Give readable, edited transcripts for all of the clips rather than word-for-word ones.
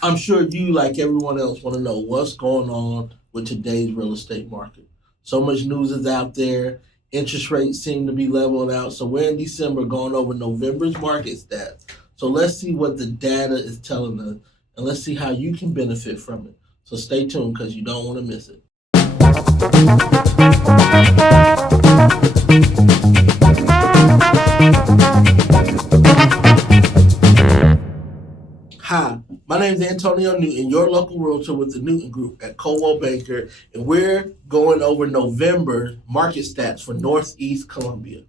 I'm sure you, like everyone else, want to know what's going on with today's real estate market. So much news is out there. Interest rates seem to be leveling out. So we're in December going over November's market stats. So let's see what the data is telling us, and let's see how you can benefit from it. So stay tuned because you don't want to miss it. Hi, my name is Antonio Newton, your local realtor with the Newton Group at Coldwell Banker, and we're going over November market stats for Northeast Columbia.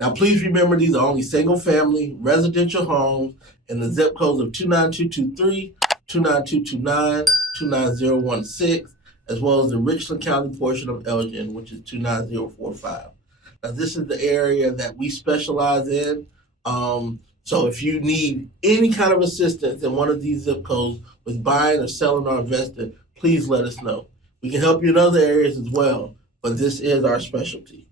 Now, please remember these are only single family residential homes in the zip codes of 29223, 29229, 29016, as well as the Richland County portion of Elgin, which is 29045. Now, this is the area that we specialize in. So if you need any kind of assistance in one of these zip codes with buying or selling or investing, please let us know. We can help you in other areas as well, but this is our specialty.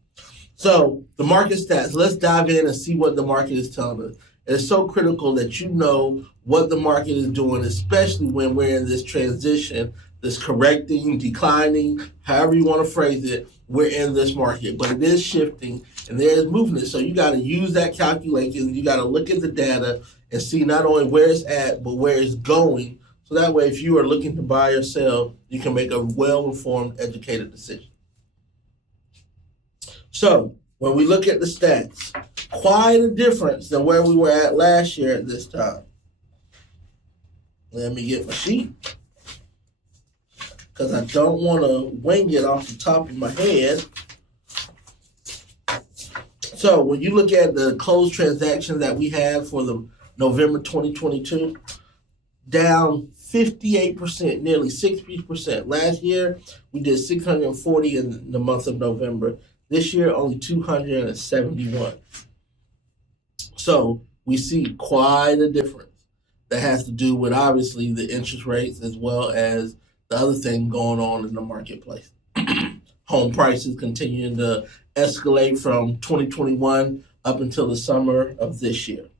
So the market stats, let's dive in and see what the market is telling us. It's so critical that you know what the market is doing, especially when we're in this transition, this correcting, declining, however you want to phrase it, we're in this market. But it is shifting and there is movement. So you got to use that calculation. You got to look at the data and see not only where it's at, but where it's going. So that way, if you are looking to buy or sell, you can make a well-informed, educated decision. So when we look at the stats, quite a difference than where we were at last year at this time. Let me get my sheet because I don't want to wing it off the top of my head. So when you look at the closed transactions that we had for the November 2022, down 58%, nearly 60%. Last year, we did 640 in the month of November. This year, only 271. So we see quite a difference. That has to do with obviously the interest rates as well as the other thing going on in the marketplace. Home prices continuing to escalate from 2021 up until the summer of this year.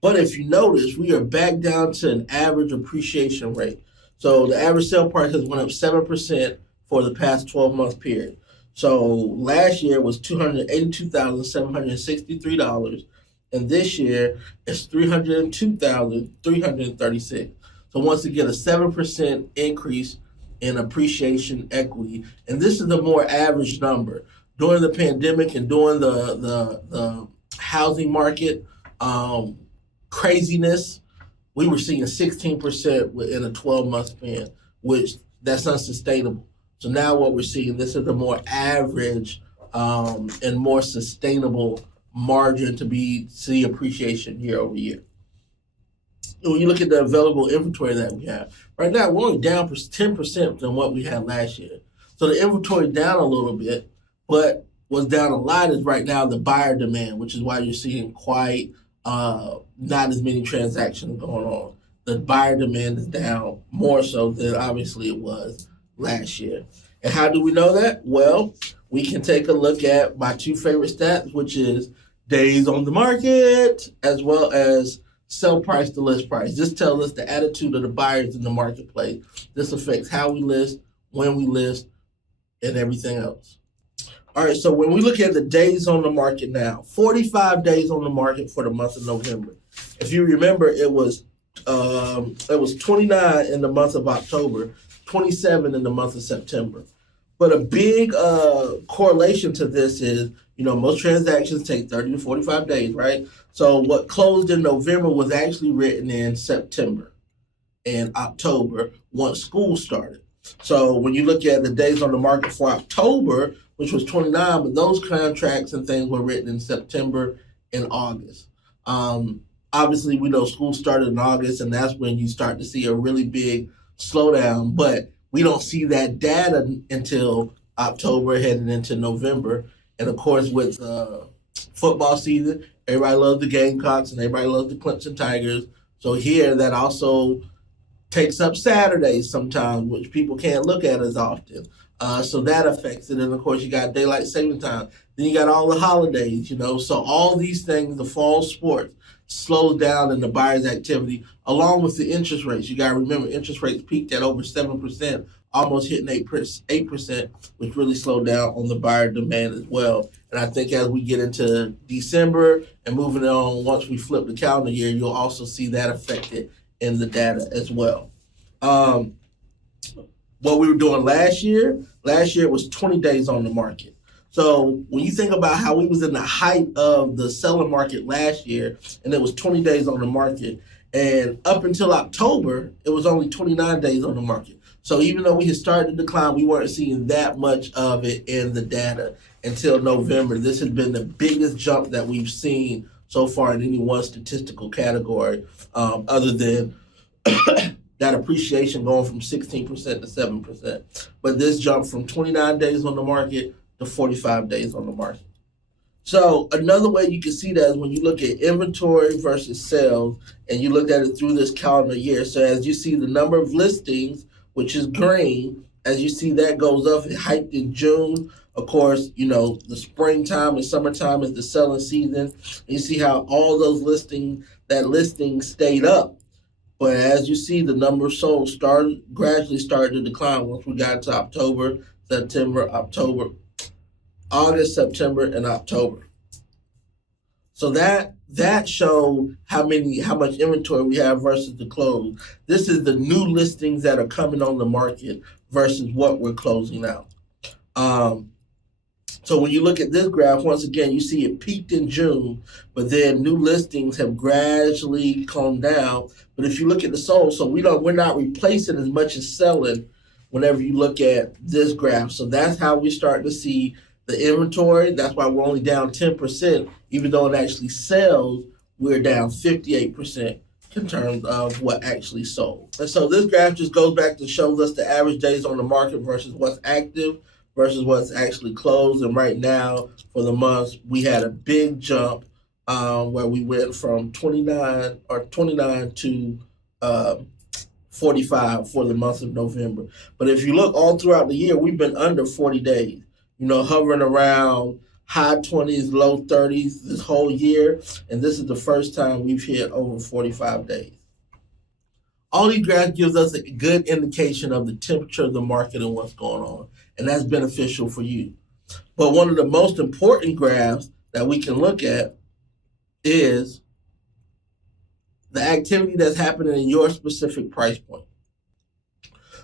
But if you notice, we are back down to an average appreciation rate. So the average sale price has went up 7% for the past 12-month period. So last year was $282,763, and this year it's $302,336. So once again, a 7% increase in appreciation equity, and this is a more average number. During the pandemic and during the housing market craziness, we were seeing 16% in a 12-month span, which that's unsustainable. So now what we're seeing, this is a more average and more sustainable margin to see appreciation year over year. When you look at the available inventory that we have, right now we're only down 10% than what we had last year. So the inventory down a little bit, but what's down a lot is right now the buyer demand, which is why you're seeing quite not as many transactions going on. The buyer demand is down more so than obviously it was last year. And how do we know that? Well, we can take a look at my two favorite stats, which is days on the market as well as sell price to list price. This tells us the attitude of the buyers in the marketplace. This affects how we list, when we list, and everything else. All right, so when we look at the days on the market now, 45 days on the market for the month of November. If you remember, it was 29 in the month of October, 27 in the month of September. But a big correlation to this is, most transactions take 30 to 45 days, right? So what closed in November was actually written in September and October once school started. So when you look at the days on the market for October, which was 29, but those contracts and things were written in September and August. Obviously, we know school started in August, and that's when you start to see a really big slowdown, but we don't see that data until October heading into November. And of course, with football season, everybody loves the Gamecocks and everybody loves the Clemson Tigers. So here, that also takes up Saturdays sometimes, which people can't look at as often. So that affects it. And of course, you got daylight saving time. Then you got all the holidays, So all these things, the fall sports, slows down in the buyer's activity, along with the interest rates. You got to remember, interest rates peaked at over 7%, almost hitting 8%, which really slowed down on the buyer demand as well. And I think as we get into December and moving on, once we flip the calendar year, you'll also see that affected in the data as well. What we were doing last year it was 20 days on the market. So when you think about how we was in the height of the selling market last year, and it was 20 days on the market, and up until October, it was only 29 days on the market. So even though we had started to decline, we weren't seeing that much of it in the data until November. This has been the biggest jump that we've seen so far in any one statistical category, other than that appreciation going from 16% to 7%. But this jumped from 29 days on the market to 45 days on the market. So another way you can see that is when you look at inventory versus sales, and you look at it through this calendar year. So as you see the number of listings, which is green, as you see that goes up, it hiked in June. Of course, the springtime and summertime is the selling season. And you see how all those listings stayed up. But as you see, the number of sold gradually started to decline once we got to August, September, and October. So that showed how much inventory we have versus the close. This is the new listings that are coming on the market versus what we're closing out. So when you look at this graph, once again, you see it peaked in June, but then new listings have gradually calmed down. But if you look at the sold, so we're not replacing as much as selling whenever you look at this graph. So that's how we start to see the inventory. That's why we're only down 10%, even though it actually sells, we're down 58% in terms of what actually sold. And so this graph just goes back to show us the average days on the market versus what's active versus what's actually closed. And right now, for the months, we had a big jump where we went from 29 to 45 for the month of November. But if you look all throughout the year, we've been under 40 days, hovering around high 20s, low 30s this whole year. And this is the first time we've hit over 45 days. All these graphs gives us a good indication of the temperature of the market and what's going on. And that's beneficial for you. But one of the most important graphs that we can look at is the activity that's happening in your specific price point.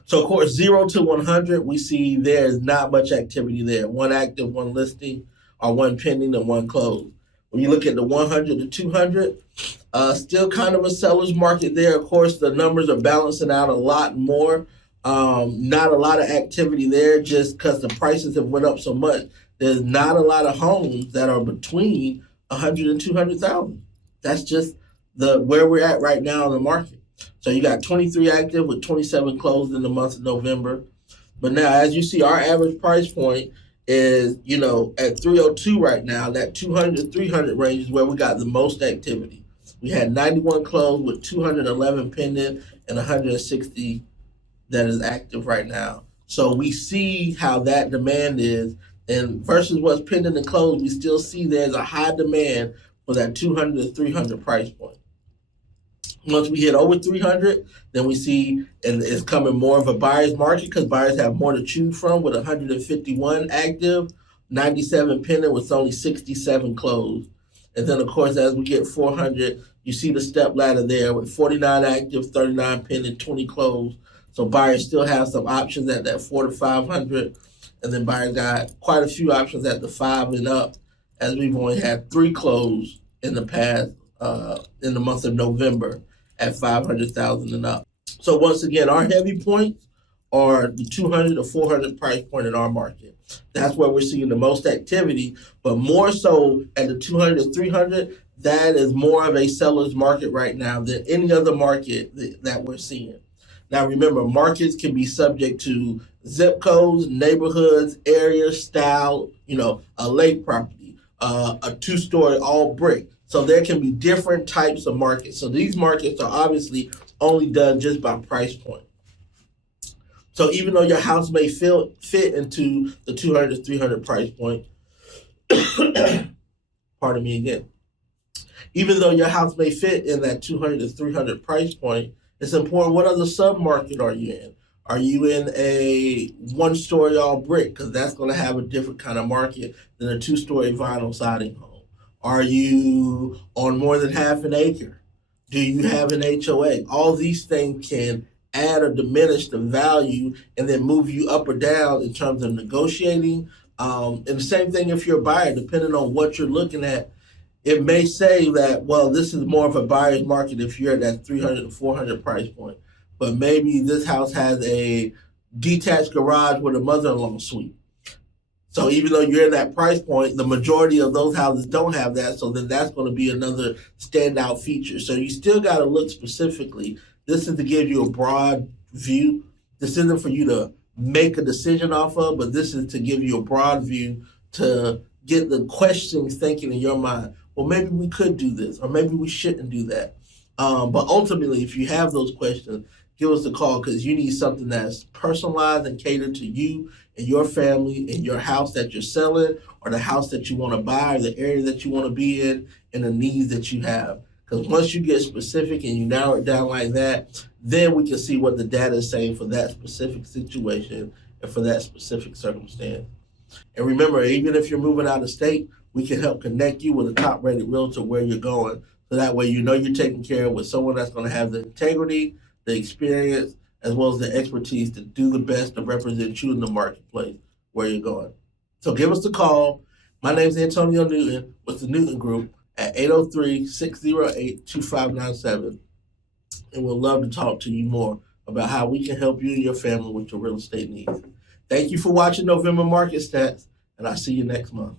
So of course, 0 to 100, we see there's not much activity there. One active, one listing, or one pending, and one closed. When you look at the 100 to 200, still kind of a seller's market there. Of course, the numbers are balancing out a lot more. Not a lot of activity there just because the prices have went up so much. There's not a lot of homes that are between 100 and 200,000. That's just where we're at right now in the market. So you got 23 active with 27 closed in the month of November. But now, as you see, our average price point is, at 302 right now. That 200 to 300 range is where we got the most activity. We had 91 closed with 211 pending and 160 that is active right now. So we see how that demand is, and versus what's pending and closed, we still see there's a high demand for that 200 to 300 price point. Once we hit over 300, then we see, and it's coming more of a buyer's market because buyers have more to choose from with 151 active, 97 pending with only 67 closed. And then, of course, as we get 400, you see the step ladder there with 49 active, 39 pending, 20 closed. So buyers still have some options at that 400 to 500, and then buyers got quite a few options at the 5 and up, as we've only had 3 closed in the past, in the month of November at 500,000 and up. So once again, our heavy points are the 200 to 400 price point in our market. That's where we're seeing the most activity, but more so at the 200 to 300, that is more of a seller's market right now than any other market that we're seeing. Now remember, markets can be subject to zip codes, neighborhoods, areas, style, a lake property, a 2-story all brick. So there can be different types of markets. So these markets are obviously only done just by price point. So even though your house may fit into the 200 to 300 price point, pardon me again, Even though your house may fit in that 200 to 300 price point, it's important what other submarket are you in? Are you in a one-story all brick? Because that's going to have a different kind of market than a two-story vinyl siding home. Are you on more than half an acre? Do you have an HOA? All these things can add or diminish the value and then move you up or down in terms of negotiating. And the same thing if you're a buyer, depending on what you're looking at, it may say that, well, this is more of a buyer's market if you're at that 300 to 400 price point. But maybe this house has a detached garage with a mother-in-law suite. So even though you're in that price point, the majority of those houses don't have that. So then that's going to be another standout feature. So you still got to look specifically. This is to give you a broad view. This isn't for you to make a decision off of, but this is to give you a broad view to get the questions thinking in your mind. Well, maybe we could do this, or maybe we shouldn't do that. But ultimately, if you have those questions, give us a call because you need something that's personalized and catered to you and your family and your house that you're selling or the house that you want to buy or the area that you want to be in and the needs that you have. Because once you get specific and you narrow it down like that, then we can see what the data is saying for that specific situation and for that specific circumstance. And remember, even if you're moving out of state, we can help connect you with a top-rated realtor where you're going. So that way you know you're taken care of with someone that's going to have the integrity, the experience, as well as the expertise to do the best to represent you in the marketplace where you're going. So give us a call. My name is Antonio Newton with the Newton Group at 803-608-2597. And we'll love to talk to you more about how we can help you and your family with your real estate needs. Thank you for watching November Market Stats, and I'll see you next month.